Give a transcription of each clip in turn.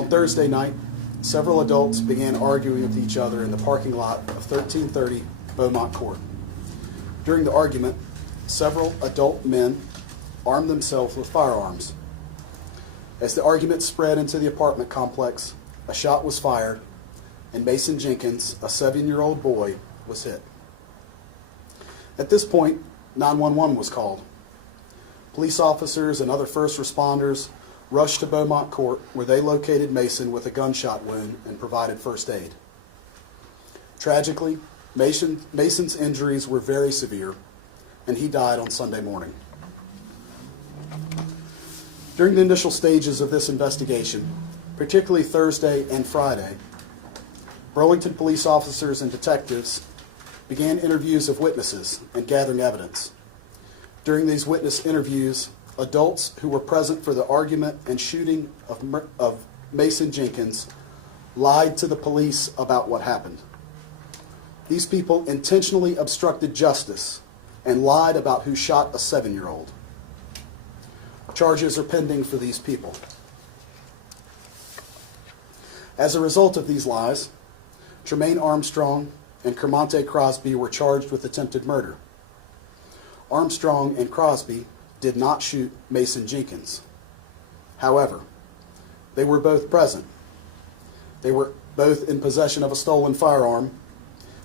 On Thursday night, several adults began arguing with each other in the parking lot of 1330 Beaumont Court. During the argument, several adult men armed themselves with firearms. As the argument spread into the apartment complex, a shot was fired, and Mason Jenkins, a 7-year-old boy, was hit. At this point, 911 was called. Police officers and other first responders rushed to Beaumont Court, where they located Mason with a gunshot wound and provided first aid. Tragically, Mason's injuries were very severe, and he died on Sunday morning. During the initial stages of this investigation, particularly Thursday and Friday, Burlington police officers and detectives began interviews of witnesses and gathering evidence. During these witness interviews, adults who were present for the argument and shooting of Mason Jenkins lied to the police about what happened. These people intentionally obstructed justice and lied about who shot a 7-year-old. Charges are pending for these people. As a result of these lies, Tremaine Armstrong and Kermonte Crosby were charged with attempted murder. Armstrong and Crosby did not shoot Mason Jenkins. However, they were both present. They were both in possession of a stolen firearm,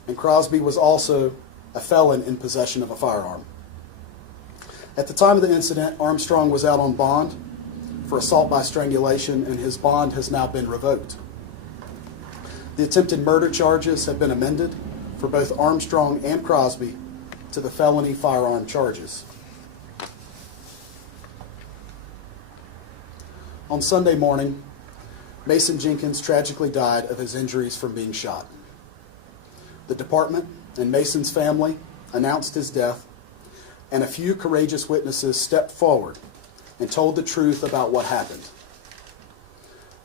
and Crosby was also a felon in possession of a firearm. At the time of the incident, Armstrong was out on bond for assault by strangulation, and his bond has now been revoked. The attempted murder charges have been amended for both Armstrong and Crosby to the felony firearm charges. On Sunday morning, Mason Jenkins tragically died of his injuries from being shot. The department and Mason's family announced his death, and a few courageous witnesses stepped forward and told the truth about what happened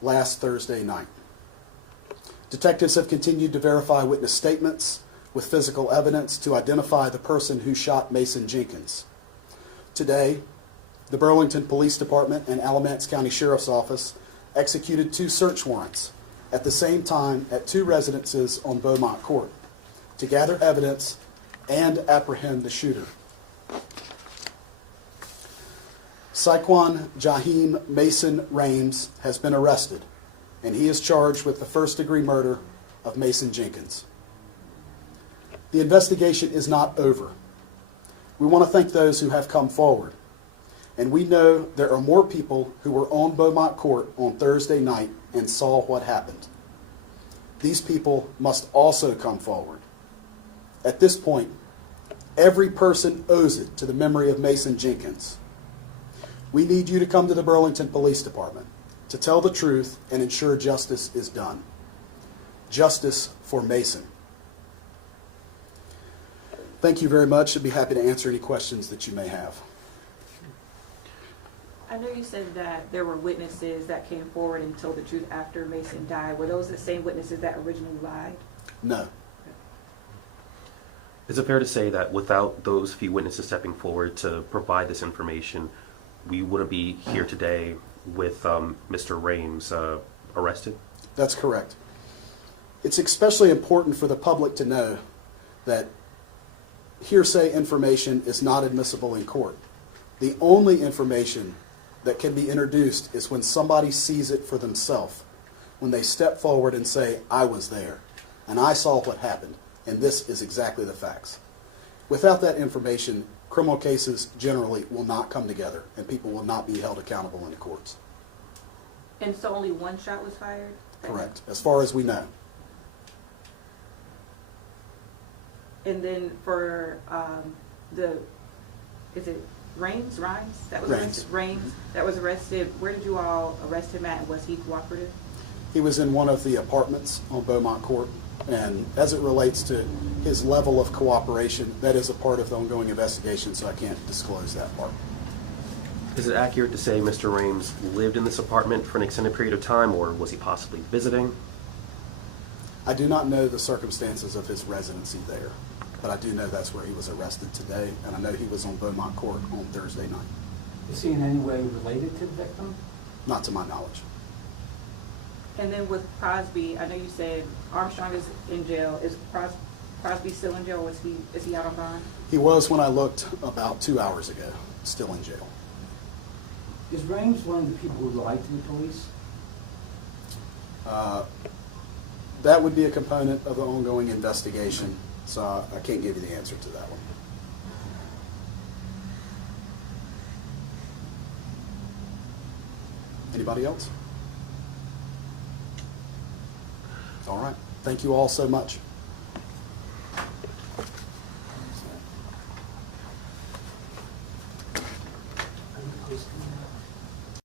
last Thursday night. Detectives have continued to verify witness statements with physical evidence to identify the person who shot Mason Jenkins. Today, the Burlington Police Department and Alamance County Sheriff's Office executed 2 search warrants at the same time at 2 residences on Beaumont Court to gather evidence and apprehend the shooter. Saquon Jaheim Mason Rames has been arrested, and he is charged with the first-degree murder of Mason Jenkins. The investigation is not over. We want to thank those who have come forward, and we know there are more people who were on Beaumont Court on Thursday night and saw what happened. These people must also come forward. At this point, every person owes it to the memory of Mason Jenkins. We need you to come to the Burlington Police Department to tell the truth and ensure justice is done. Justice for Mason. Thank you very much. I'd be happy to answer any questions that you may have. I know you said that there were witnesses that came forward and told the truth after Mason died. Were those the same witnesses that originally lied? No. Is it fair to say that without those few witnesses stepping forward to provide this information, we wouldn't be here today with Mr. Rames arrested? That's correct. It's especially important for the public to know that hearsay information is not admissible in court. The only information that can be introduced is when somebody sees it for themselves, when they step forward and say, I was there, and I saw what happened, and this is exactly the facts. Without that information, criminal cases generally will not come together, and people will not be held accountable in the courts. And so only one shot was fired? Correct, as far as we know. And then for is it Rames? That was arrested. Rames that was arrested. Where did you all arrest him at, and was he cooperative? He was in one of the apartments on Beaumont Court, and as it relates to his level of cooperation, that is a part of the ongoing investigation, so I can't disclose that part. Is it accurate to say Mr. Rames lived in this apartment for an extended period of time, or was he possibly visiting? I do not know the circumstances of his residency there, but I do know that's where he was arrested today, and I know he was on Beaumont Court on Thursday night. Is he in any way related to the victim? Not to my knowledge. And then with Crosby, I know you said Armstrong is in jail. Is Crosby still in jail, or is he out on bond? He was when I looked about 2 hours ago, still in jail. Is Rames one of the people who lied to the police? That would be a component of the ongoing investigation, so I can't give you the answer to that one. Anybody else? All right. Thank you all so much.